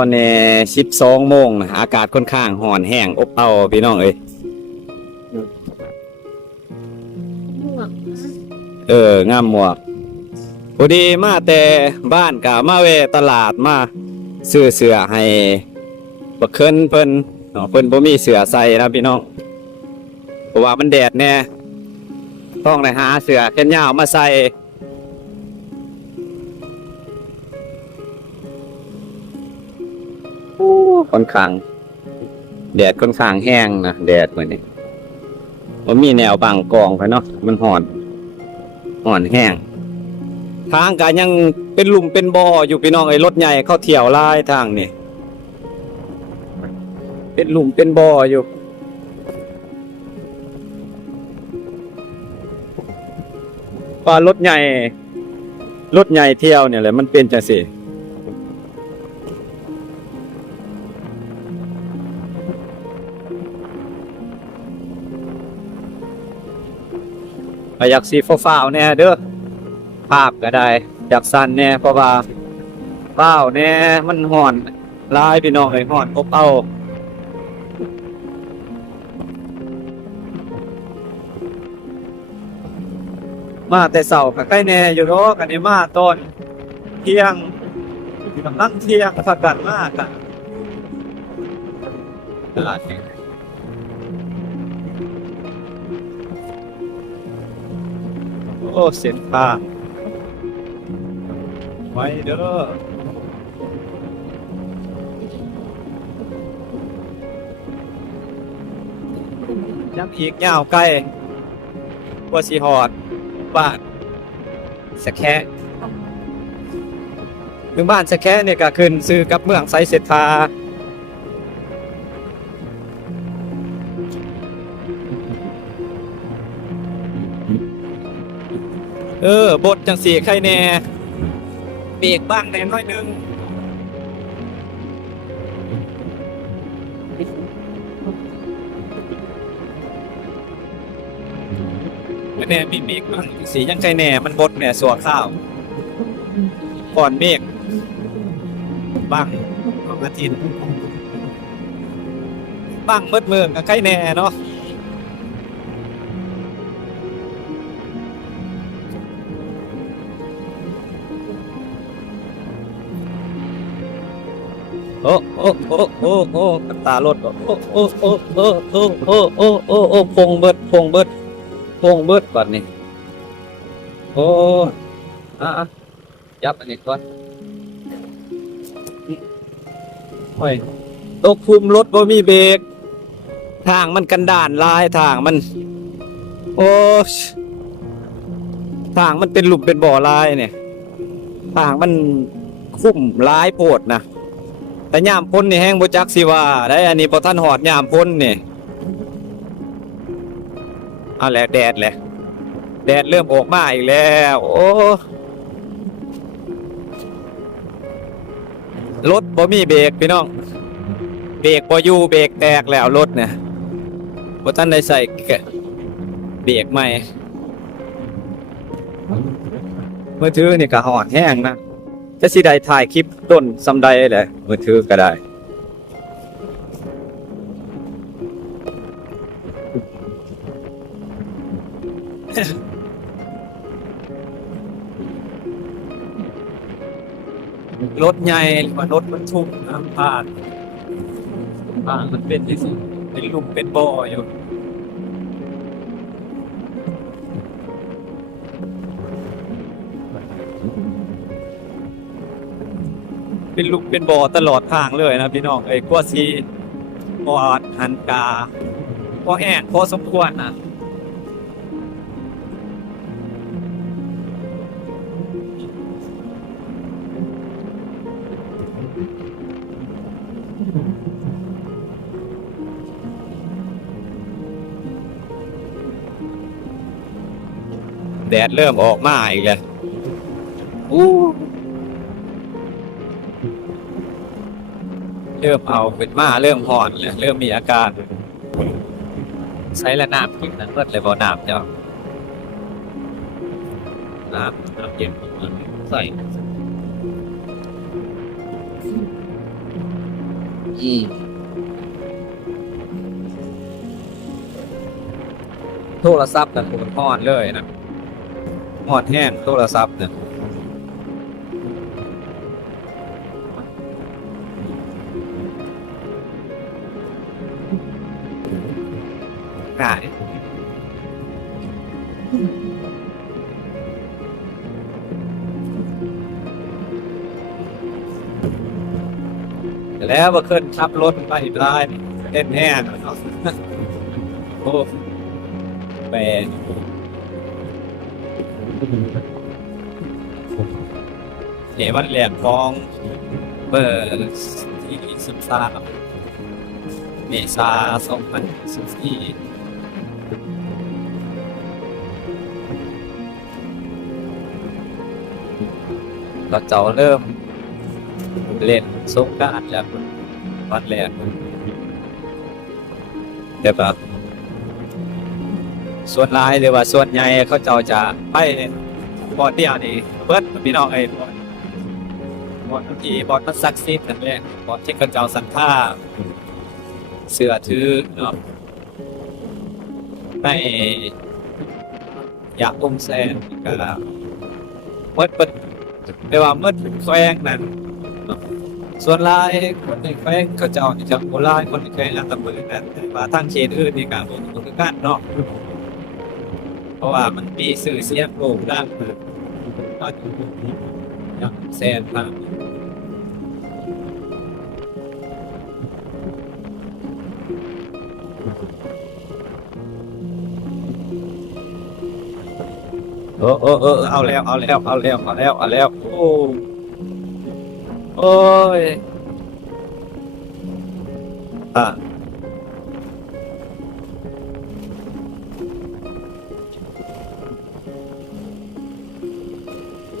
อนนี้สิบสองโมงนะอากาศค่อนข้างห่อนแห้งอบเอาพี่น้องเอ้ยหมวกเอองามหมวกพอดีมาแต่บ้านกะมาเวะตลาดมาซื้อเสือให้บักเคินเพิ่นเนาะเพิ่นบ่มีเสือใส่นะพี่น้องเพราะว่ามันแดดแน่ต้องได้หาเสือแขนยาวมาใส่ ค่อนข้าง แดดค่อนข้างแห้งนะแดดมื้อนี้บ่มีแนวบังกองไปเนาะมันห่อนอ่อนแห้ง ทางก็ยังเป็นหลุมเป็นบ่ออยู่พี่น้องไอ้รถใหญ่เข้าเที่ยวลายทางนี่เป็นหลุมเป็นบ่ออยู่ว่ารถใหญ่รถใหญ่เที่ยวเนี่ยแหละมันเป็นจังซี่ อยากสีฟ้าๆแน่เด้อภาพก็ได้อยากสั้นแน่เพราะว่าเป้าแน่มันห่อนลายพี่น้องไอ้ยห่อนอบเอามาแต่เสาร์ก็ใกล้แน่อยู่เนาะกันนี้มาตอนเที่ยงกำลังเที่ยงพักกันมากกันตลาดนี้ โอ้เส้นทางไว้เด้อยังอีกยาวไกลกว่าสีหอดบ้านสะแคะถึงบ้านสะแคะเนี่ยก็ขึ้นซื้อกับเมืองไซเซทา เออบทจังสีใครแน่เบรกบ้างแน่น้อยหนึงแน่มีเบรกบ้างสียังใครแน่มันบดเนี่ยสัวข้าวก่อนเมฆบ้างของอาทิตย์บ้างมืดเมืองกับใครแน่เนาะ โอ้โอ้โอ้โอ้โอ้ตารถโอ้โอ้โอ้โอ้โอ้โอ้โอ้โอ้โอ้พงเบิดพงเบิดพงเบิดก่อนนี่โอ้อะอะยับอันนี้ก่อนโอ้ยตกคุมรถบ่มีเบรกทางมันกันด่านลายทางมัน โอ้ทางมันเป็นหลุมเป็นบ่อลายเนี่ยทางมันคุ้มลายโพดนะ แต่ยามพ้นนี่แห้งบ่จักสิว่าได้อันนี้บ่ทันหอดยามพ้นนี่เอาแหละแดดแหละแดดเริ่มออกมาอีกแล้ว โอ้รถบ่มีเบรกพี่น้อง เบรกบ่อยู่เบรกแตกแล้วรถเนี่ยบ่ทันได้ใส่เบรกใหม่เมื่อถือนี่ก็หอดแห้งนะ จะสิได้ถ่ายคลิปต้นซำใดแหละมือถือก็ได้ รถใหญ่หรือว่ารถบรรทุกน้ำผ่านผ่านมันเป็นที่สุดเป็นลุมเป็นบ่ออยู่ เป็นลุกเป็นบ่อตลอดทางเลยนะพี่น้องไอ้กัวซีสีปอดหันกาพอแห้งพอสมควรนะแดดเริ่มออกมาอีกแล้วอู้ เริ่มเอาเป็นมาเริ่มหอนแล้วเริ่มมีอาการใช้ละน้ำกินนะเมื่อเลยบ่น้ำเจ้าน้ำน้ำเย็นใส่อืมโทรศัพท์นะผมหอนเลยนะหอนแห้งโทรศัพท์เนี่ย แล้วมาขึ้นขับรถไปปลายเล่นแห้งเนโอ้แปลเดี๋ยววันแหลมทองเบอร์ที่สิบสามเมษาสองพันสิบสี่ เราเจ้าเริ่มเล่นสงการแล้ววันแรกแต่แบบส่วนลายหรือว่าส่วนใหญ่เขาเจ้าจะไปบอลเดียวนี่เบิดพี่น้องไอ้บอลบอลที่บอลมันซักซิดนั่นแหละบอลที่เขาเจ้าสันท่าเสือถือเนาะไม่อยากอุ้มแซนก็เมื่อเปิด แต่ว่าเมื่อแฟงนั่นส่วนลายคนในแฟงเขาเจ้านี่จะโบราณคนในแฟงตะมือนั้นแต่ว่าทางเขตอื่นในี่ก็บ่คือการเนาะเพราะว่ามันมีสื่อเสียงโด่งดังเปิดก็อย่างแซนทาง เออเออเออเอาแล้วเอาแล้วเอาแล้วเอาแล้วเอาแล้วโอ้โอ้ยอะ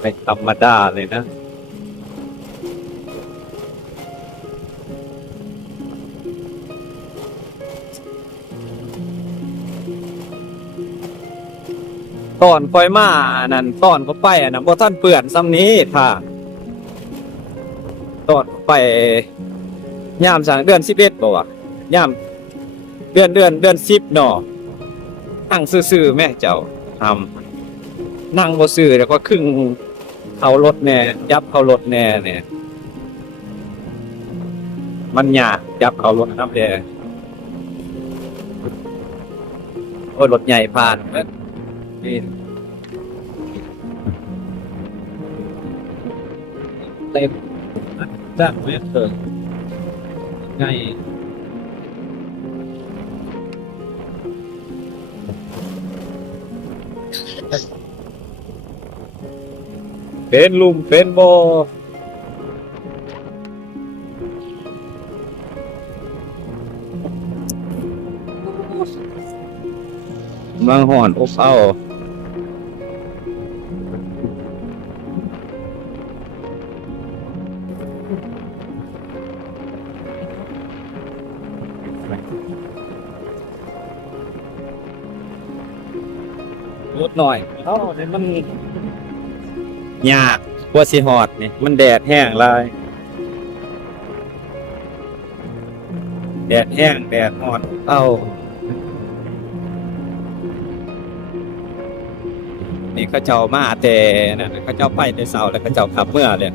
ไม่ธรรมดาเลยนะ ตอนปล่อยมานั่นตอนก็ไปอะนะบ่ท่านเปื่อนซ้ำนี้ท่าตอนไปยามสังเดือนสิบเอ็ดบอกว่ายามเดือนเดือนเดือนสิบหนอนั่งซื่อๆแม่เจ้าทำนั่งบ่ซื่อแล้วก็ครึ่งเขารถแน่ยับเขารถแน่เนี่ยมันยากยับเขารถน้ำแดงโอ้ยรถใหญ่ผ่านเนี่เต็มจ้างไม่เกินไงเป็นลุมเป็นบอมาห่อนอบเอา หน่อยเอ้าเนี่ยมันยากกว่าสิหอดนี่มันแดดแห้งหลาย แดดแห้งแดดหอดเอ้านี่เขาเจ้ามาแต่นั่นเขาเจ้าไปแต่เสาแล้วเขาเจ้าขับเมื่อเลย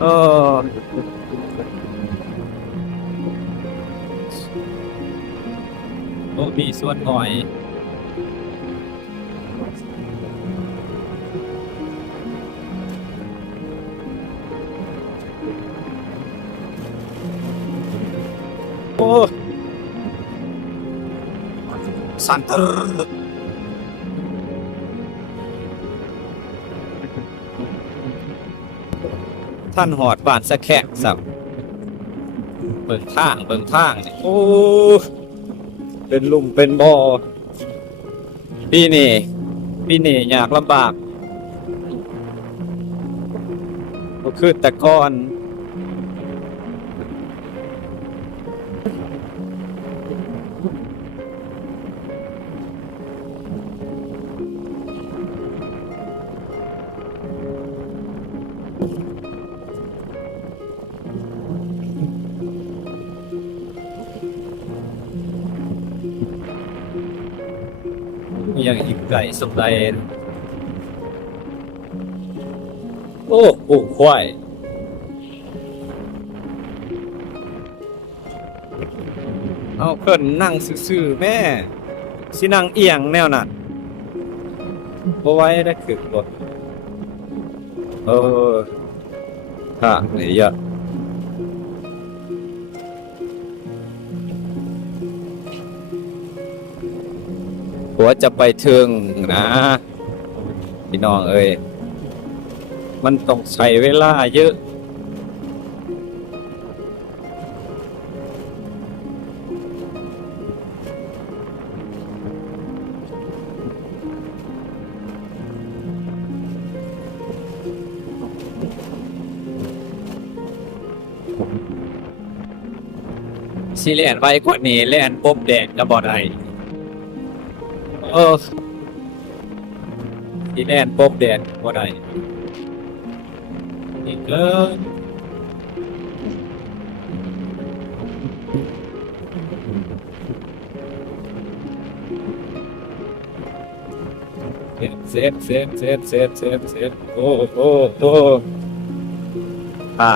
เออโอ้มีส่วนหน่อย โอ้ สันเตอร์ ท่านหอดบ้านสะแขกสับเบิ่งทางเบิ่งทางนี่โอ้ เป็นลุมเป็นบ่อปีนี่ปีนี่ยากลำบากก็คือแต่ก่อน ยังอีกไก่สมไดโอ้โอ้ควายเอาเพิ่นนั่งซื่อๆแม่ สินั่งเอียงแนวนั้นบ่ไว้ได้ขึ้นรถเออฮะนี่ยะ หัวจะไปถึงนะพี่น้องเอ้ยมันต้องใช้เวลาเยอะ สิแล่นไปกว่านี้แล่นปบแดงก็บ่ได เออสิแล่นปบแดงบ่ได้นี่เกินเซฟเซฟเซฟเซฟเซฟเซฟโอ้โอ้โอ้อ่า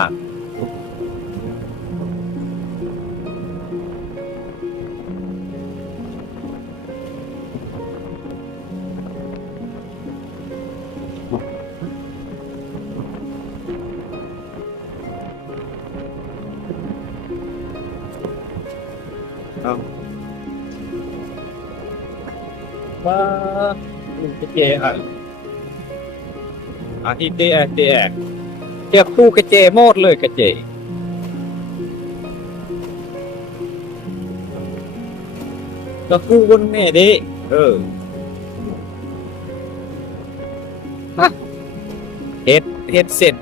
เอาว่าเจอะอาทิตย์เดะเดะเก็บคู่กระเจหมดเลยกระเจก็คู่บนแม่ดิเออฮะเฮ็ดเฮ็ดเสร็จ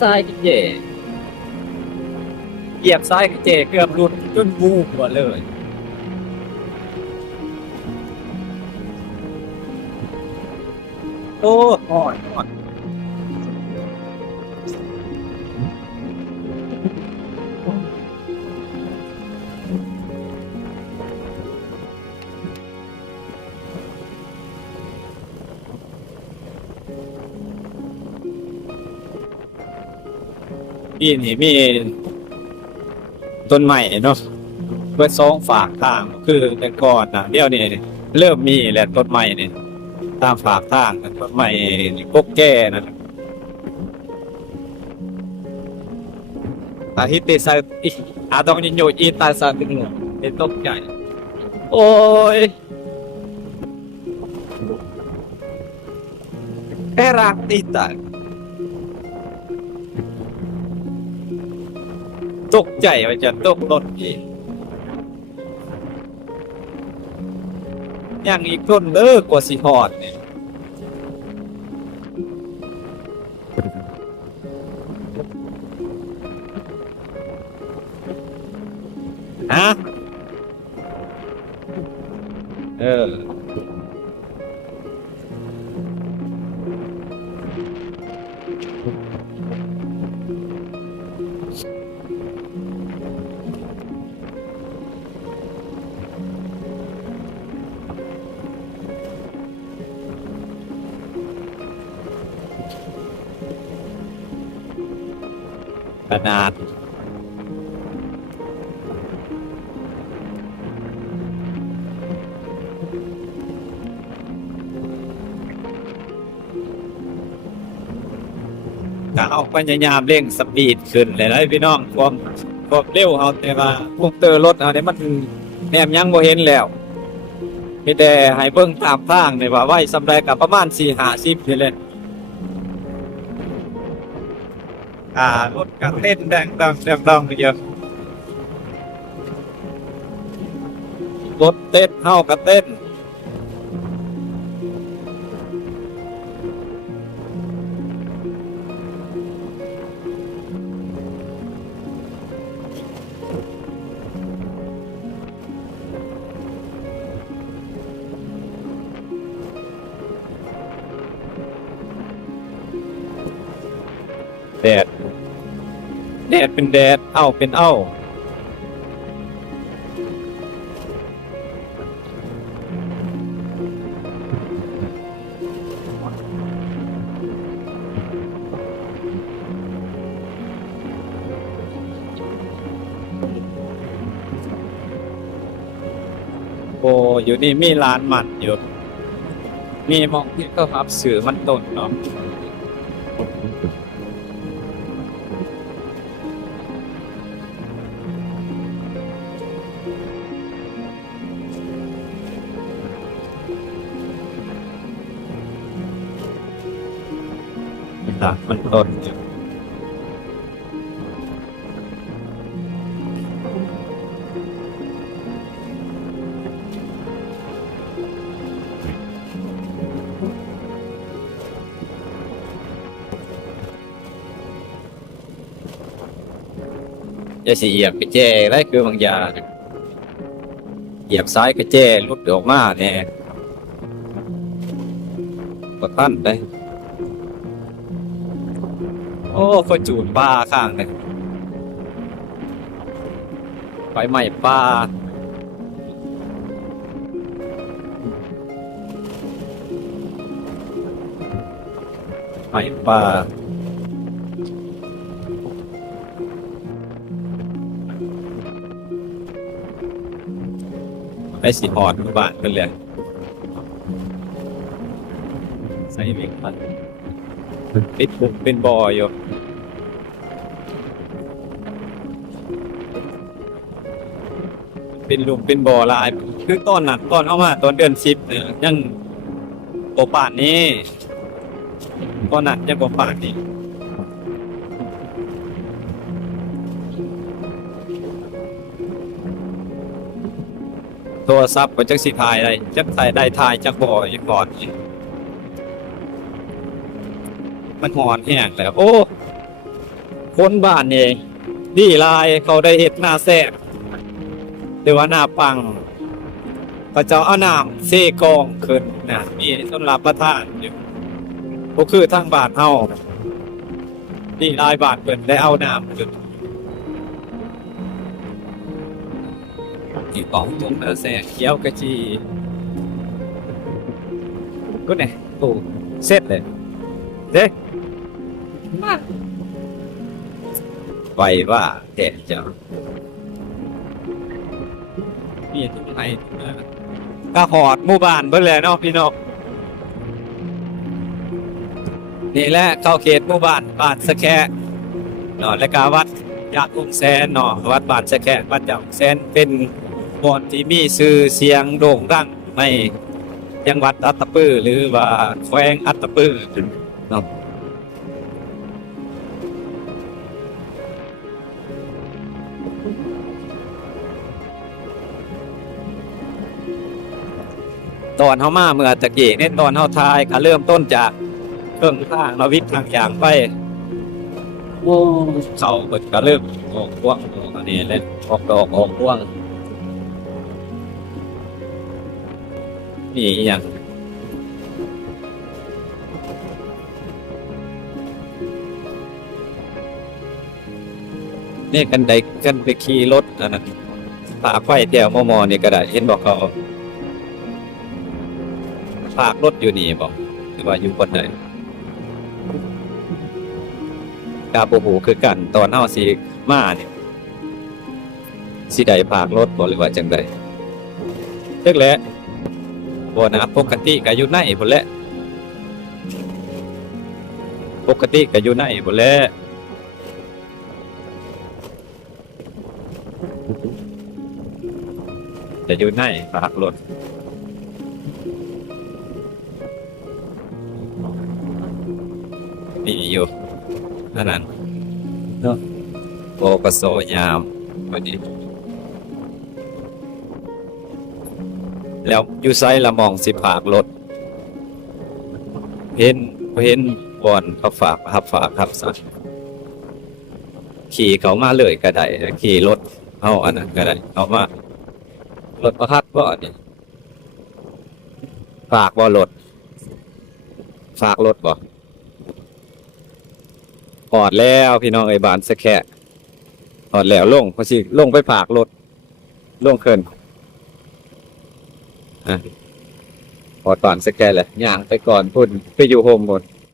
ซ้ายกับเจเหยียบซ้ายกับเจเกือบหลุดจนวูบหมดเลยโอ้อ่อนอ่อน นี่นี่มีต้นใหม่เนาะเพื่อสองฝากทางคือแต่ก่อนนะเดี๋ยวนี้เริ่มมีแหละต้นใหม่เนี่ยตามฝากทางต้นไม้พวกแก่นั่นอาทิตย์เตสาอิอาต้องยินโยอีตาสาตึงหนเป็นตกใหญ่โอ้ยแค่รักตีตา ตกใจว่าจะตกรถอีกอย่างอีกต้นเลิกกว่าสิหอดเนี่ยฮะเออ ขนาดก็เอาพยายามเร่งสปีดขึ้นเลยนะพี่น้องความความเร็วเอาแต่ว่าพวกเตอร์รถเอาเนี่ยมันแนมยังบ่เห็นแล้วมีแต่ให้เบิ่งตามทางนี่ยว่าไว้สำาใดกับประมาณ4 50นี่แหละ อ่ารถก็เต้นแดงดังแดงดังเยอะรถเต้นเฮาก็เต้นแดด แดดเป็นแดด เอ้าเป็นเอ้า โอ้อยู่นี่มีร้านมันอยู่ มีมองที่ก็รับสื่อมันต้นเนาะ ตากมันต้นจะสิเหยียบกระแจได้คือบางอย่างเหยียบซ้ายกระแจลุดออกมาเนี่ยก็ตั้นได้ โอ้คนจูดป้าข้างเลยไฟไหม้ป้าไหม้ป้าไปสิหอดหมู่บ้านกันเลยใส่เล็กมั นปิดบุเป็นบอยอยู่เป็นหลุมเป็นบ่อหลายคือตอนนั้นตอนเอามาตอนเดือนสิบเนี่ยยังโอป่านนี้ตอนนั้นยังโอป่านนี้โทรศัพท์ก็จักสิถ่ายได้จักถ่ายได้ถ่ายจักบ่ออีกก่อน มันหอนแห้งแล้วโอ้ คนบ้านเองดีลายเขาได้เห็ดหน้าแซ่บหรือว่าหน้าปังก็จะเอาน้ำเซกองขึ้นนะมีสำหรับประทานอยู่ก็คือทางบาทเฮาที่รายบาทเพิ่นได้เอาน้ำขึ้นที่ปองตรงนั้นแสเขียวกะจีก็เนี่ยโอ้เสร็จเลยเด้ มาไวว่าแก่เจ้ามีทุกไทยก็หอดหมู่บ้านเบิ่เลยเนาะพี่น้องนี่แหละเข้าเขตหมู่บ้านบ้านสะแคะเนาะและกาวัดยาอุ้งแซนเนาะวัดบ้านสะแคะวัดยาอุ้งแซนเป็นบ่อนที่มีชื่อเสียงโด่งดังในจังหวัดอัตตปือหรือว่าแขวงอัตตปือเนาะ ตอนเฮามาเมื่อตะกี้ในตอนเฮาทายก็เริ่มต้นจากเครื่องทางเราวิทย์ทางอย่างไปโอ้เขาเปิดก็เริ่มออกพวงออกอันนี้เลยออกดอกออกพวงนี่อย่างนี่กันใดกันไปขี่รถอันนั้นตาไฟแถวมอมอนี่ก็ได้เห็นบอกเขา พากรถอยู่นี่บอกหรือว่าอยู่คนไหนกาโปหูคือกันตอนเฮาสีมาเนี่ยสีใดพากรถบอกหรือว่าจังใดเลิกแล้วบอนะปกติกาอยุ่ในหมดแล้วปกติกาอยุ่ในหมดแล้วจะอยู่ในพากรถ อยู่นั่นนั่นเนาะโบกโซยามวันนี้แล้วอยู่ไซละมองสิผากรถเห็นเห็นบอนเขาฝากครับฝากครับสัตว์ขี่เขามาเลยก็ได้ขี่รถเอาอันนั้นก็ได้เอามารถประคัดบ่นี่ฝากบ่รถฝากรถบ่ อดแล้วพี่น้องไอ้บานสะแค่อดแล้วลงพอสิลงไปฝากรถลงเคินพอดตอนสแกนเลยย่างไปก่อนพุ่นไปอยู่โฮมหมด